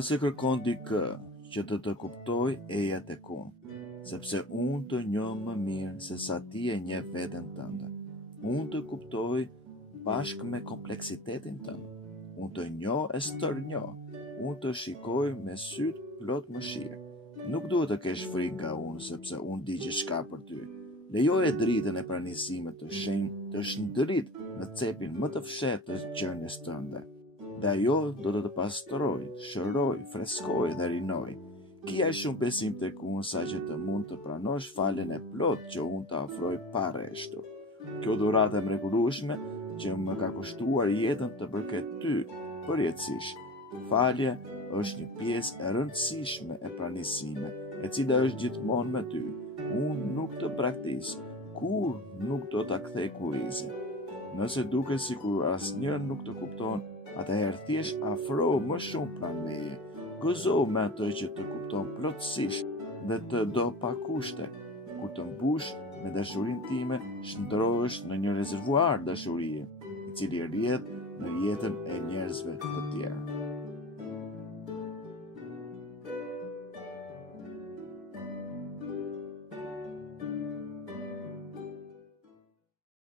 Nëse kërkon dikë që të kuptoj, eja tek unë, sepse unë të njoh më mirë se sa ti e njeh veten tënde. Unë të kuptoj bashkë me kompleksitetin tënd. Unë të njoh e stërnjoh. Unë të shikoj me sytë plot mëshirë. Nuk duhet të kesh frikë nga unë, sepse unë di gjithçka për ty. Lejoje dritën e pranësimit të shenjtë të shndërrit në cepin më të fshehtë të gjendjes tënde. Dhe ajo do të pastroj, shëroj, freskoj dhe rinoj. Kia shumë besim tek unë sa që të mund të pranosh faljen e plot që unë të afroj pa rreshtur. Kjo dhuratë e mrekullueshme që më ka kushtuar jetën të përket ty përjetësisht. Falja është një pjesë e rëndësishme e pranësimit, e cila është gjithmonë me ty. Unë nuk të braktis, kur nuk do ta kthej kurrizin. Nëse duket sikur asnjë nuk të kupton, atëherë thjesht afro më shumë pranë meje. Gëzo me atë që të kupton plotësisht dhe të do pa kushte. Kur të mbush me dashurinë time, shndrohesh në një rezervuar dashurie, i cili rrjedh në jetën e njerëzve të tjerë.